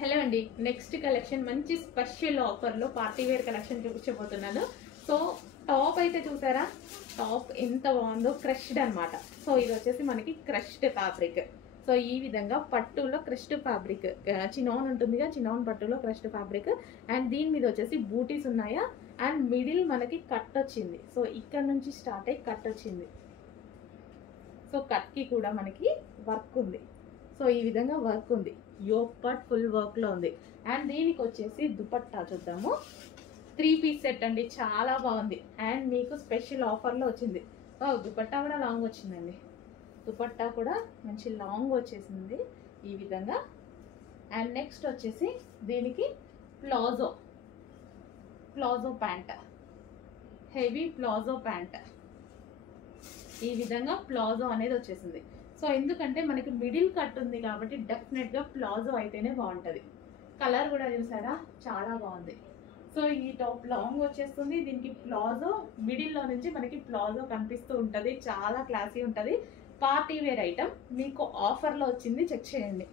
Hello అండి, next collection మంచి special ఆఫర్లో పార్టీ వేర్ కలెక్షన్ చూపించబోతున్నాను. సో టాప్ అయితే చూసారా, టాప్ ఎంత బాగుందో, క్రష్డ్ అనమాట. సో ఇది వచ్చేసి మనకి క్రష్డ్ ఫ్యాబ్రిక్. సో ఈ విధంగా పట్టులో క్రష్డ్ ఫ్యాబ్రిక్, చినాన్ ఉంటుందిగా, చినాన్ పట్టులో క్రష్డ్ ఫ్యాబ్రిక్. అండ్ దీని మీద వచ్చేసి బూటీస్ ఉన్నాయా, అండ్ మిడిల్ మనకి కట్ వచ్చింది. సో ఇక్కడ నుంచి స్టార్ట్ అయ్యి కట్ వచ్చింది. సో కట్కి కూడా మనకి వర్క్ ఉంది. సో ఈ విధంగా వర్క్ ఉంది, యోక్ పార్ట్ ఫుల్ వర్క్లో ఉంది. అండ్ దీనికి వచ్చేసి దుపట్టా చూద్దాము. 3 పీస్ సెట్ అండి, చాలా బాగుంది. అండ్ మీకు స్పెషల్ ఆఫర్లో వచ్చింది. దుపట్టా కూడా లాంగ్ వచ్చిందండి. దుపట్టా కూడా మంచి లాంగ్ వచ్చేసింది ఈ విధంగా. అండ్ నెక్స్ట్ వచ్చేసి దీనికి palazzo pant, heavy palazzo pant. ఈ విధంగా ప్లాజో అనేది వచ్చేసింది. సో ఎందుకంటే మనకి మిడిల్ కట్ ఉంది కాబట్టి డెఫినెట్గా ప్లాజో అయితేనే బాగుంటుంది. కలర్ కూడా చూసారా, చాలా బాగుంది. సో ఈ టాప్ లాంగ్ వచ్చేస్తుంది, దీనికి ప్లాజో మిడిల్లో నుంచి మనకి ప్లాజో కనిపిస్తూ ఉంటుంది. చాలా క్లాసీ ఉంటుంది, పార్టీ వేర్ ఐటమ్. మీకు ఆఫర్లో వచ్చింది, చెక్ చేయండి.